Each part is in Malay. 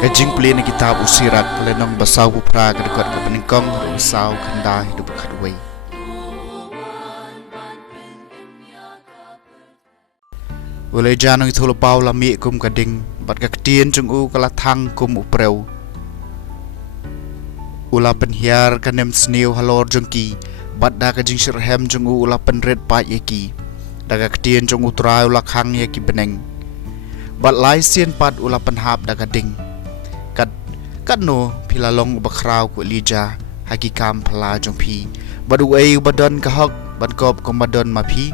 Kajing peli na kitab usirat lenong basaw pra kadukot ka peningkong basaw kanda hidup kadway. Wala janong itulo paw lami kum kading bat kakatien chung u kalathang kum uprew. Ula penhiar kanem snew halor jongki bat da kajing sirhem chung u ula penred pa yaki. Da kakatien chung utrai ula khang yaki beneng. Bat lai sien pat ula penhap da kading. Kat no pilalong bakraw ku lija hakikam pala jong pi badu ei badon ka hok ban kop ko badon ma pi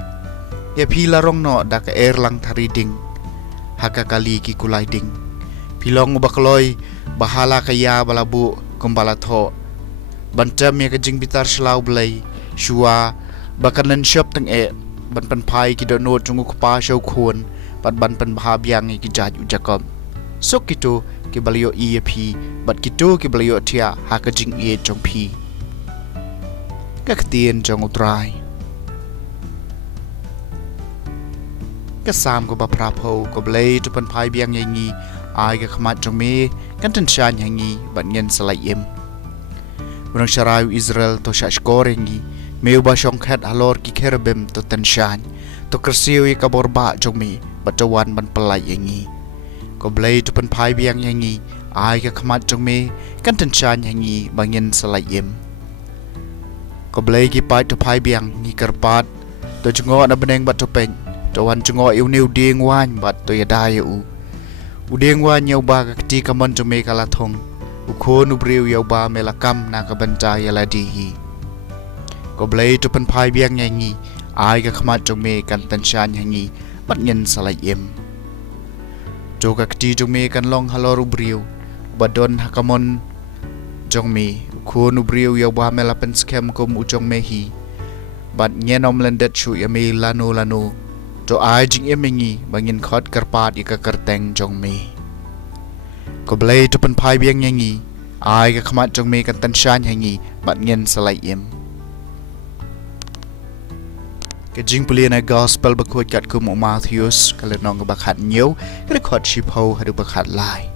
ya pi larong no da ka lang thariding hakakali ki kulai ding pilong bakloi bahala kaya balabu kumbala tho bantam ya ka jing bitar slau blai shua bakanan shop tang ban pan pai ki do no chung ku pa show khon ban pan bhab yang ki jaju jakob sok kitu ki balio ep bat kitu ki balio tia hakajing jong pi kakatien jong utrai kasam ko baprapo ko blai tu pan pai biang yangi ai ka khamat jong me kan tan shan yangi bat ngen salai em bunang sharai Israel to shashkor yangi meu ba shong khat halor ki kherbem to tan shan to kersiu ka borba jong me bat jawan ban pelai yangi ko blai tu pan pai biang yangi ai ka khamat jong me kan tan shan yangi bangin salai em ko blai ki pai tu pai biang ni karpat to jungo na beneng bat to pen to wan jungo iu niu ding wan bat to yada u ding wan yau ba ka ti kaman jong me kala thong u khon u briu yau ba me la kam na ka banja yala di hi ko blai tu pan pai biang yangi ai ka khamat jong me kan tan shan yangi bat ngin salai em joka kti jong me kan long halor ubriu badon hakamon jong me khon ubriu ya ba mela pen scam kum u jong me hi bat ngenom landet chu ya me lanu to ai jing emengi bangin khot karpat ika karteng jong me ko blai to pen pai biang yangi ai ka khamat jong me kan tan shan yangi bat ngen salai em ke jing pulian gospel bakut kat kum Matthews kala nong bakhat nyo kala khot shipho hadu bakhat lai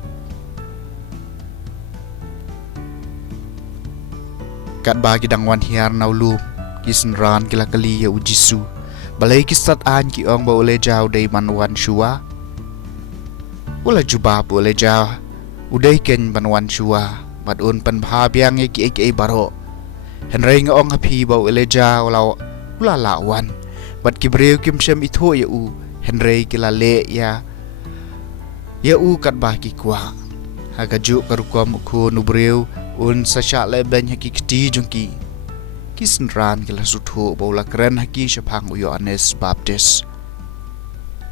kat bagi dangwan hiar naulu kisan ran kila kali ya ujisu balai kisat an ki ong ba ule jaw dei manwan shua ula jubab ule jaw udai ken banwan shua bat un pan bha biang ki ek baro henrei ngong hapi ba ule jaw law ula lawan bat kibreu kim shem itho ya u henrei kila le ya u kat ba ki kwa hagaju karukom khu nubreu un sasha le ben hakikti jungki kisnran kila sutho bola kren haki shapang u Yohanes Baptist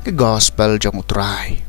ke gospel jong utrai